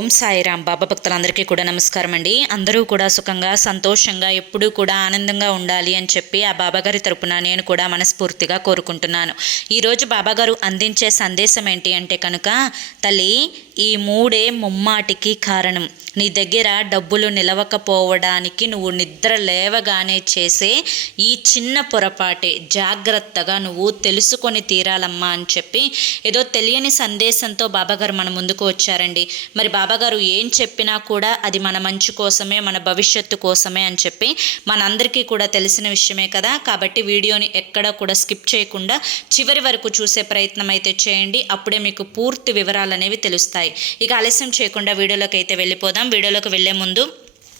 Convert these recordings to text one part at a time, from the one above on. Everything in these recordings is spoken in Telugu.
ఓం సాయిరాం. బాబా భక్తులందరికీ కూడా నమస్కారం అండి. అందరూ కూడా సుఖంగా సంతోషంగా ఎప్పుడూ కూడా ఆనందంగా ఉండాలి అని చెప్పి ఆ బాబాగారి తరపున నేను కూడా మనస్ఫూర్తిగా కోరుకుంటున్నాను. ఈరోజు బాబాగారు అందించే సందేశం ఏంటి అంటే కనుక, తల్లి ఈ మూడే ముమ్మాటికి కారణం. నీ దగ్గర డబ్బులు నిలవకపోవడానికి నువ్వు నిద్ర లేవగానే చేసే ఈ చిన్న పొరపాటే జాగ్రత్తగా నువ్వు తెలుసుకొని తీరాలమ్మా అని చెప్పి ఏదో తెలియని సందేశంతో బాబాగారు మన ముందుకు వచ్చారండి. మరి బాబాగారు ఏం చెప్పినా కూడా అది మన మంచి కోసమే, మన భవిష్యత్తు కోసమే అని చెప్పి మనందరికీ కూడా తెలిసిన విషయమే కదా. కాబట్టి వీడియోని ఎక్కడా కూడా స్కిప్ చేయకుండా చివరి వరకు చూసే ప్రయత్నం అయితే చేయండి. అప్పుడే మీకు పూర్తి వివరాలు అనేవి తెలుస్తాయి. ఇక ఆలస్యం చేయకుండా వీడియోలోకి అయితే వెళ్ళిపోదాం. వీడియోలోకి వెళ్లే ముందు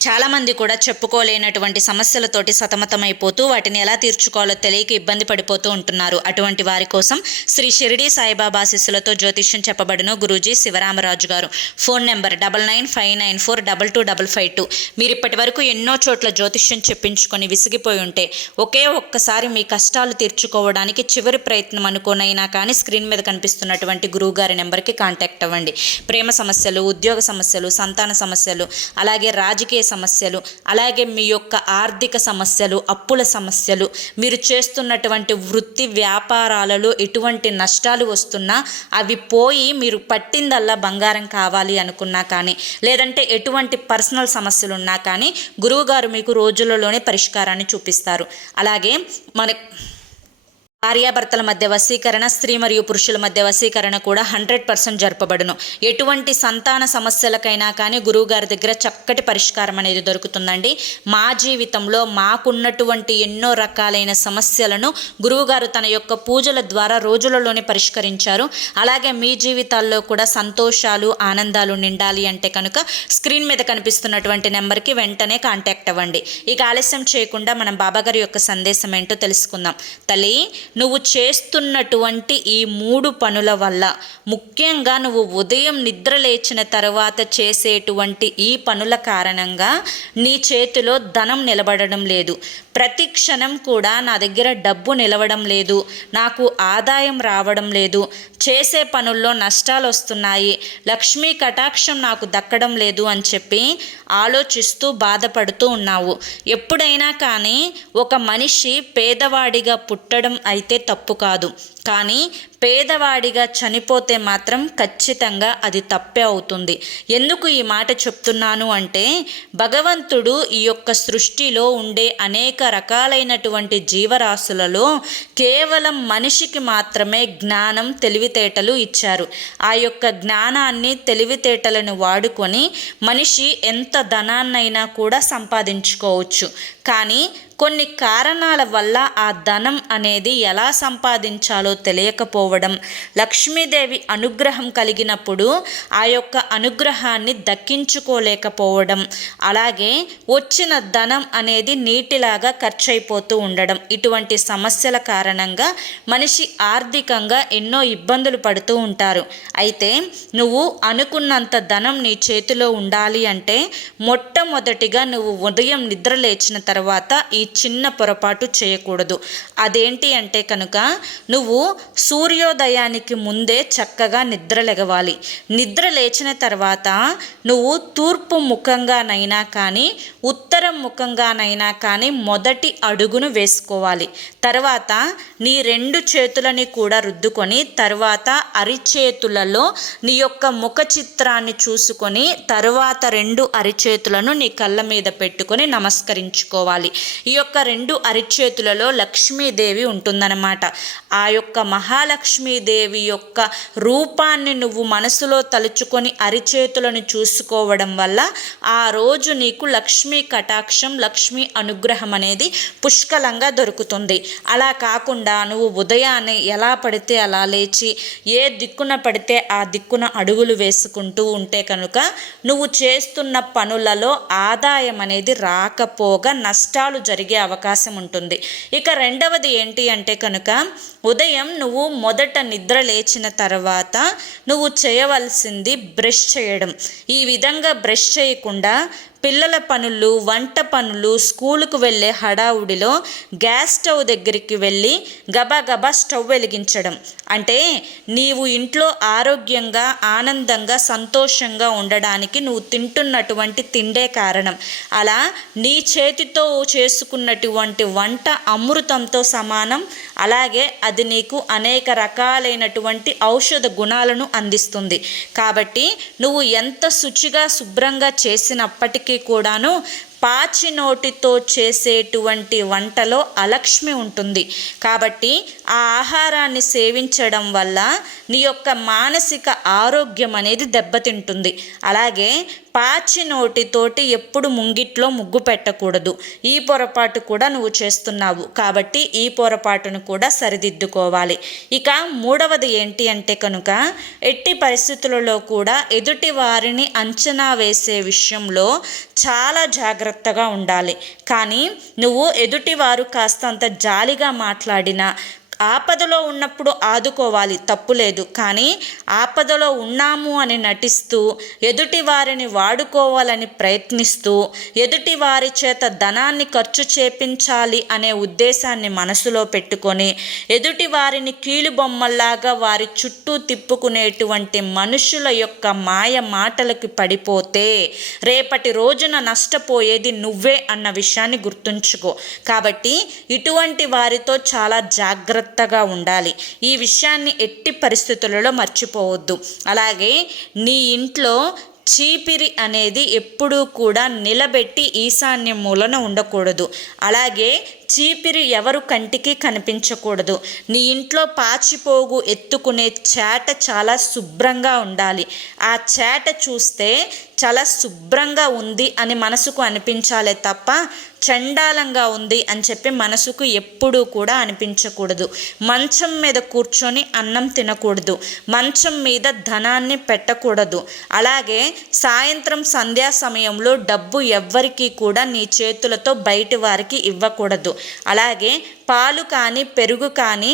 చాలామంది కూడా చెప్పుకోలేనటువంటి సమస్యలతోటి సతమతమైపోతూ వాటిని ఎలా తీర్చుకోవాలో తెలియక ఇబ్బంది పడిపోతూ ఉంటున్నారు. అటువంటి వారి కోసం శ్రీ షిరిడి సాయిబాబా ఆశీస్సులతో జ్యోతిష్యం చెప్పబడును గురూజీ శివరామరాజు గారు. Phone number 9959422552. మీరు ఇప్పటి వరకు ఎన్నో చోట్ల జ్యోతిష్యం చెప్పించుకొని విసిగిపోయి ఉంటే ఒకే ఒక్కసారి మీ కష్టాలు తీర్చుకోవడానికి చివరి ప్రయత్నం అనుకోనైనా కానీ స్క్రీన్ మీద కనిపిస్తున్నటువంటి గురువు గారి నెంబర్కి కాంటాక్ట్ అవ్వండి. ప్రేమ సమస్యలు, ఉద్యోగ సమస్యలు, సంతాన సమస్యలు, అలాగే రాజకీయ సమస్యలు, అలాగే మీ యొక్క ఆర్థిక సమస్యలు, అప్పుల సమస్యలు, మీరు చేస్తున్నటువంటి వృత్తి వ్యాపారాలలో ఎటువంటి నష్టాలు వస్తున్నా అవి పోయి మీరు పట్టిందల్లా బంగారం కావాలి అనుకున్నా కానీ, లేదంటే ఎటువంటి పర్సనల్ సమస్యలు ఉన్నా కానీ గురువుగారు మీకు రోజులలోనే పరిష్కారాన్ని చూపిస్తారు. అలాగే భార్యాభర్తల మధ్య వశీకరణ, స్త్రీ మరియు పురుషుల మధ్య వశీకరణ కూడా 100% జరపబడును. ఎటువంటి సంతాన సమస్యలకైనా కానీ గురువుగారి దగ్గర చక్కటి పరిష్కారం అనేది దొరుకుతుందండి. మా జీవితంలో మాకున్నటువంటి ఎన్నో రకాలైన సమస్యలను గురువుగారు తన యొక్క పూజల ద్వారా రోజులలోనే పరిష్కరించారు. అలాగే మీ జీవితాల్లో కూడా సంతోషాలు, ఆనందాలు నిండాలి అంటే కనుక స్క్రీన్ మీద కనిపిస్తున్నటువంటి నెంబర్కి వెంటనే కాంటాక్ట్ అవ్వండి. ఇక ఆలస్యం చేయకుండా మనం బాబాగారి యొక్క సందేశం ఏంటో తెలుసుకుందాం. తల్లి, నువ్వు చేస్తున్నటువంటి ఈ 3 పనుల వల్ల, ముఖ్యంగా నువ్వు ఉదయం నిద్ర లేచిన తర్వాత చేసేటువంటి ఈ పనుల కారణంగా నీ చేతిలో ధనం నిలబడడం లేదు. ప్రతి క్షణం కూడా నా దగ్గర డబ్బు నిలవడం లేదు, నాకు ఆదాయం రావడం లేదు, చేసే పనుల్లో నష్టాలు వస్తున్నాయి, లక్ష్మీ కటాక్షం నాకు దక్కడం లేదు అని చెప్పి ఆలోచిస్తూ బాధపడుతూ ఉన్నావు. ఎప్పుడైనా కానీ ఒక మనిషి పేదవాడిగా పుట్టడం అయితే తప్పు కాదు, కానీ పేదవాడిగా చనిపోతే మాత్రం ఖచ్చితంగా అది తప్పే అవుతుంది. ఎందుకు ఈ మాట చెప్తున్నాను అంటే, భగవంతుడు ఈ యొక్క సృష్టిలో ఉండే అనేక రకాలైనటువంటి జీవరాశులలో కేవలం మనిషికి మాత్రమే జ్ఞానం, తెలివితేటలు ఇచ్చారు. ఆ యొక్క జ్ఞానాన్ని, తెలివితేటలను వాడుకొని మనిషి ఎంత ధనాన్నైనా కూడా సంపాదించుకోవచ్చు. కానీ కొన్ని కారణాల వల్ల ఆ ధనం అనేది ఎలా సంపాదించాలో తెలియకపోవడం, లక్ష్మీదేవి అనుగ్రహం కలిగినప్పుడు ఆ యొక్క అనుగ్రహాన్ని దక్కించుకోలేకపోవడం, అలాగే వచ్చిన ధనం అనేది నీటిలాగా ఖర్చు అయిపోతూ ఉండడం, ఇటువంటి సమస్యల కారణంగా మనిషి ఆర్థికంగా ఎన్నో ఇబ్బందులు పడుతూ ఉంటారు. అయితే నువ్వు అనుకున్నంత ధనం నీ చేతిలో ఉండాలి అంటే మొట్టమొదటిగా నువ్వు ఉదయం నిద్ర లేచిన తర్వాత ఈ చిన్న పొరపాటు చేయకూడదు. అదేంటి అంటే కనుక, నువ్వు సూర్యోదయానికి ముందే చక్కగా నిద్రలెగవాలి. నిద్ర లేచిన తర్వాత నువ్వు తూర్పు ముఖంగానైనా కానీ ఉత్తరం ముఖంగానైనా కానీ మొదటి అడుగును వేసుకోవాలి. తర్వాత నీ 2 చేతులని కూడా రుద్దుకొని తర్వాత అరిచేతులలో నీ యొక్క ముఖ చిత్రాన్ని చూసుకొని తర్వాత 2 అరిచేతులను నీ కళ్ళ మీద పెట్టుకొని నమస్కరించుకోవాలి. ఈ యొక్క 2 అరిచేతులలో లక్ష్మీదేవి ఉంటుందన్నమాట. ఆ యొక్క మహాలక్ష్మీదేవి యొక్క రూపాన్ని నువ్వు మనసులో తలుచుకొని అరిచేతులను చూసుకోవడం వల్ల ఆ రోజు నీకు లక్ష్మీ కటాక్షం, లక్ష్మీ అనుగ్రహం అనేది పుష్కలంగా దొరుకుతుంది. అలా కాకుండా నువ్వు ఉదయాన్నే ఎలా పడితే అలా లేచి ఏ దిక్కున పడితే ఆ దిక్కున అడుగులు వేసుకుంటూ ఉంటే కనుక నువ్వు చేస్తున్న పనులలో ఆదాయం అనేది రాకపోగా నష్టాలు జరిగే అవకాశం ఉంటుంది. ఇక రెండవది ఏంటి అంటే కనుక, ఉదయం నువ్వు మొదట నిద్ర లేచిన తర్వాత నువ్వు చేయవలసింది బ్రష్ చేయడం. ఈ విధంగా బ్రష్ చేయకుండా పిల్లల పనులు, వంట పనులు, స్కూలుకు వెళ్ళే హడావుడిలో గ్యాస్ స్టవ్ దగ్గరికి వెళ్ళి గబగబా స్టవ్ వెలిగించడం. అంటే నీవు ఇంట్లో ఆరోగ్యంగా, ఆనందంగా, సంతోషంగా ఉండడానికి నువ్వు తింటున్నటువంటి తిండే కారణం. అలా నీ చేతితో చేసుకున్నటువంటి వంట అమృతంతో సమానం. అలాగే అది నీకు అనేక రకాలైనటువంటి ఔషధ గుణాలను అందిస్తుంది. కాబట్టి నువ్వు ఎంత శుచిగా, శుభ్రంగా చేసినప్పటికీ కూడాను పాచి నోటితో చేసేటువంటి వంటలో అలక్ష్మి ఉంటుంది. కాబట్టి ఆ ఆహారాన్ని సేవించడం వల్ల నీ యొక్క మానసిక ఆరోగ్యం అనేది దెబ్బతింటుంది. అలాగే పాచి నోటితోటి ఎప్పుడు ముంగిట్లో ముగ్గు పెట్టకూడదు. ఈ పొరపాటు కూడా నువ్వు చేస్తున్నావు. కాబట్టి ఈ పొరపాటును కూడా సరిదిద్దుకోవాలి. ఇక మూడవది ఏంటి అంటే కనుక, ఎట్టి పరిస్థితులలో కూడా ఎదుటి వారిని అంచనా వేసే విషయంలో చాలా జాగ్రత్తగా ఉండాలి. కానీ నువ్వు ఎదుటివారు కాస్తంత జాలిగా మాట్లాడినా, ఆపదలో ఉన్నప్పుడు ఆదుకోవాలి, తప్పులేదు. కానీ ఆపదలో ఉన్నాము అని నటిస్తూ, ఎదుటి వారిని వాడుకోవాలని ప్రయత్నిస్తూ, ఎదుటి వారి చేత ధనాన్ని ఖర్చు చేపించాలి అనే ఉద్దేశాన్ని మనసులో పెట్టుకొని, ఎదుటి వారిని కీలుబొమ్మల్లాగా వారి చుట్టూ తిప్పుకునేటువంటి మనుషుల యొక్క మాయ మాటలకి పడిపోతే రేపటి రోజున నష్టపోయేది నువ్వే అన్న విషయాన్ని గుర్తుంచుకో. కాబట్టి ఇటువంటి వారితో చాలా జాగ్రత్తగా ఉండాలి. ఈ విషయాన్ని ఎట్టి పరిస్థితులలో మర్చిపోవద్దు. అలాగే నీ ఇంట్లో చీపిరి అనేది ఎప్పుడూ కూడా నిలబెట్టి ఈశాన్య మూలన ఉండకూడదు. అలాగే చీపిరి ఎవరు కంటికి కనిపించకూడదు. నీ ఇంట్లో పాచిపోగు ఎత్తుకునే చేట చాలా శుభ్రంగా ఉండాలి. ఆ చేట చూస్తే చాలా శుభ్రంగా ఉంది అని మనసుకు అనిపించాలే తప్ప చండాలంగా ఉంది అని చెప్పి మనసుకు ఎప్పుడూ కూడా అనిపించకూడదు. మంచం మీద కూర్చొని అన్నం తినకూడదు. మంచం మీద ధనాన్ని పెట్టకూడదు. అలాగే సాయంత్రం సంధ్యా సమయంలో డబ్బు ఎవ్వరికీ కూడా నీ చేతులతో బయటి వారికి ఇవ్వకూడదు. అలాగే పాలు కానీ, పెరుగు కానీ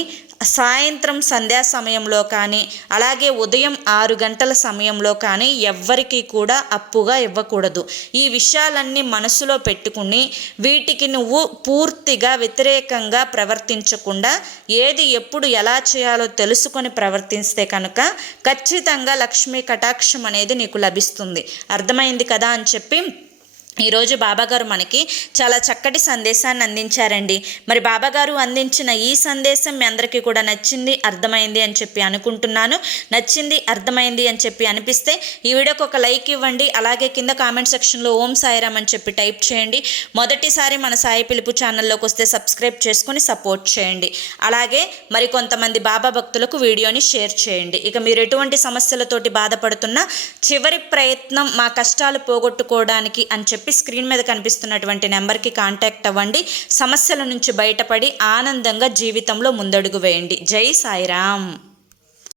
సాయంత్రం సంధ్యా సమయంలో కానీ, అలాగే ఉదయం 6 గంటల సమయంలో కానీ ఎవ్వరికీ కూడా అప్పుగా ఇవ్వకూడదు. ఈ విషయాలన్నీ మనసులో పెట్టుకుని వీటికి నువ్వు పూర్తిగా వ్యతిరేకంగా ప్రవర్తించకుండా ఏది ఎప్పుడు ఎలా చేయాలో తెలుసుకొని ప్రవర్తిస్తే కనుక ఖచ్చితంగా లక్ష్మీ కటాక్షం అనేది నీకు లభిస్తుంది. అర్థమైంది కదా అని చెప్పి ఈరోజు బాబాగారు మనకి చాలా చక్కటి సందేశాన్ని అందించారండి. మరి బాబాగారు అందించిన ఈ సందేశం మీ అందరికీ కూడా నచ్చింది, అర్థమైంది అని చెప్పి అనుకుంటున్నాను. నచ్చింది, అర్థమైంది అని చెప్పి అనిపిస్తే ఈ వీడియోకి ఒక లైక్ ఇవ్వండి. అలాగే కింద కామెంట్ సెక్షన్లో ఓం సాయిరామ్ అని చెప్పి టైప్ చేయండి. మొదటిసారి మన సాయి పిలుపు ఛానల్లోకి వస్తే సబ్స్క్రైబ్ చేసుకొని సపోర్ట్ చేయండి. అలాగే మరి కొంతమంది బాబా భక్తులకు వీడియోని షేర్ చేయండి. ఇక మీరు ఎటువంటి సమస్యలతోటి బాధపడుతున్నా చివరి ప్రయత్నం మా కష్టాలు పోగొట్టుకోవడానికి అని చెప్పి స్క్రీన్ మీద కనిపిస్తున్నటువంటి నెంబర్కి కాంటాక్ట్ అవ్వండి. సమస్యల నుంచి బయటపడి ఆనందంగా జీవితంలో ముందడుగు వేయండి. జై సాయిరామ్.